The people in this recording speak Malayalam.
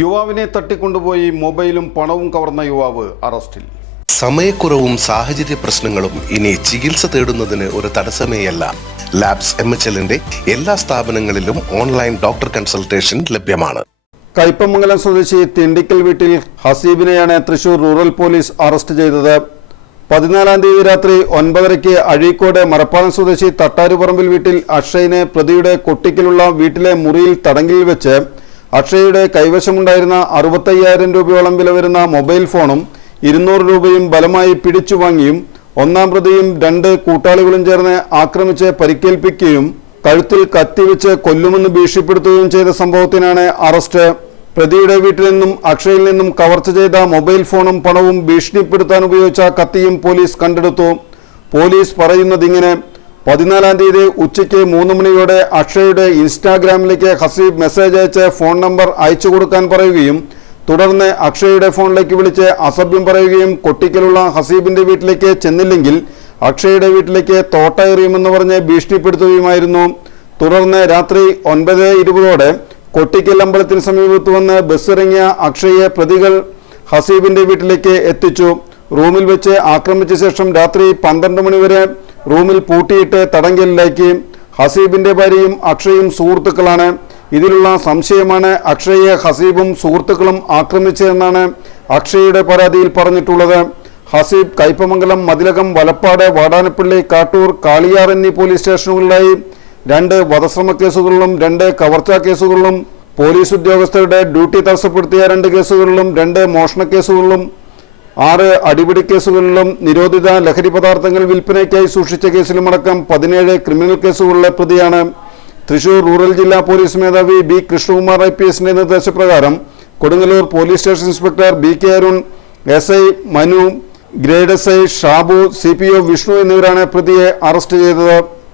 യുവാവിനെ തട്ടിക്കൊണ്ടുപോയി മൊബൈലും പണവും കവർന്ന യുവാവ് അറസ്റ്റിൽ. സമയക്കുറവും സാഹചര്യ പ്രശ്നങ്ങളും ഇനി ചികിത്സ തേടുന്നതിന് ഒരു തടസ്സമേയല്ല. ലാബ്സ് എം എച്ച് എല്ലിന്റെ എല്ലാ സ്ഥാപനങ്ങളിലും ഓൺലൈൻ ഡോക്ടർ കൺസൾട്ടേഷൻ ലഭ്യമാണ്. കൈപ്പമംഗലം സ്വദേശി തിണ്ടിക്കൽ വീട്ടിൽ ഹസീബിനെയാണ് തൃശൂർ റൂറൽ പോലീസ് അറസ്റ്റ് ചെയ്തത്. പതിനാലാം തീയതി രാത്രി ഒൻപതരയ്ക്ക് അഴീക്കോട് മരപ്പാലം സ്വദേശി തട്ടാരുപറമ്പിൽ വീട്ടിൽ അക്ഷയിനെ പ്രതിയുടെ കൊട്ടിക്കലുള്ള വീട്ടിലെ മുറിയിൽ തടങ്കിൽ വെച്ച് അക്ഷയുടെ കൈവശമുണ്ടായിരുന്ന അറുപത്തയ്യായിരം രൂപയോളം വില വരുന്ന മൊബൈൽ ഫോണും ഇരുന്നൂറ് രൂപയും ബലമായി പിടിച്ചു വാങ്ങിയും ഒന്നാം പ്രതിയും രണ്ട് കൂട്ടാളികളും ചേർന്ന് ആക്രമിച്ച് പരിക്കേൽപ്പിക്കുകയും കഴുത്തിൽ കത്തിവെച്ച് കൊല്ലുമെന്ന് ഭീഷണിപ്പെടുത്തുകയും ചെയ്ത സംഭവത്തിനാണ് അറസ്റ്റ്. പ്രതിയുടെ വീട്ടിൽ നിന്നും അക്ഷയിൽ നിന്നും കവർച്ച ചെയ്ത മൊബൈൽ ഫോണും പണവും ഭീഷണിപ്പെടുത്താൻ ഉപയോഗിച്ച കത്തിയും പോലീസ് കണ്ടെടുത്തു. പോലീസ് പറയുന്നതിങ്ങനെ പതിനാലാം തീയതി ഉച്ചയ്ക്ക് മൂന്ന് മണിയോടെ അക്ഷയുടെ ഇൻസ്റ്റാഗ്രാമിലേക്ക് ഹസീബ് മെസ്സേജ് അയച്ച് ഫോൺ നമ്പർ അയച്ചു കൊടുക്കാൻ പറയുകയും തുടർന്ന് അക്ഷയുടെ ഫോണിലേക്ക് വിളിച്ച് അസഭ്യം പറയുകയും കൊട്ടിക്കലുള്ള ഹസീബിന്റെ വീട്ടിലേക്ക് ചെന്നില്ലെങ്കിൽ അക്ഷയുടെ വീട്ടിലേക്ക് തോട്ട എറിയുമെന്ന് പറഞ്ഞ് ഭീഷണിപ്പെടുത്തുകയുമായിരുന്നു. തുടർന്ന് രാത്രി ഒൻപത് ഇരുപതോടെ കൊട്ടിക്കൽ അമ്പലത്തിന് സമീപത്ത് വന്ന് ബസ് ഇറങ്ങിയ അക്ഷയെ പ്രതികൾ ഹസീബിന്റെ വീട്ടിലേക്ക് എത്തിച്ചു. റൂമിൽ വെച്ച് ആക്രമിച്ച ശേഷം രാത്രി പന്ത്രണ്ട് മണിവരെ റൂമിൽ പൂട്ടിയിട്ട് തടങ്കലിലാക്കി ഹസീബിന്റെ ഭാര്യയും അക്ഷയും സുഹൃത്തുക്കളാണ്. ഇതിലുള്ള സംശയമാണ് അക്ഷയെ ഹസീബും സുഹൃത്തുക്കളും ആക്രമിച്ചതെന്നാണ് അക്ഷയുടെ പരാതിയിൽ പറഞ്ഞിട്ടുള്ളത്. ഹസീബ് കൈപ്പമംഗലം മതിലകം വലപ്പാട് വാടാനപ്പള്ളി കാട്ടൂർ കാളിയാർ എന്നീ പോലീസ് സ്റ്റേഷനുകളിലായി രണ്ട് വധശ്രമ കേസുകളിലും രണ്ട് കവർച്ചാ കേസുകളിലും പോലീസ് ഉദ്യോഗസ്ഥരുടെ ഡ്യൂട്ടി തടസ്സപ്പെടുത്തിയ രണ്ട് കേസുകളിലും രണ്ട് മോഷണ കേസുകളിലും ആറ് അടിപിടി കേസുകളിലും നിരോധിത ലഹരി പദാർത്ഥങ്ങൾ വിൽപ്പനയ്ക്കായി സൂക്ഷിച്ച കേസിലുമടക്കം പതിനേഴ് ക്രിമിനൽ കേസുകളിലെ പ്രതിയാണ്. തൃശൂർ റൂറൽ ജില്ലാ പോലീസ് മേധാവി ബി കൃഷ്ണകുമാർ ഐ പി എസിന്റെ നിർദ്ദേശപ്രകാരം Kodungallur police station inspector B K Arun S I Manu grade S I Shabu C P O Vishnu എന്നിവരാണ് പ്രതിയെ അറസ്റ്റ് ചെയ്തത്.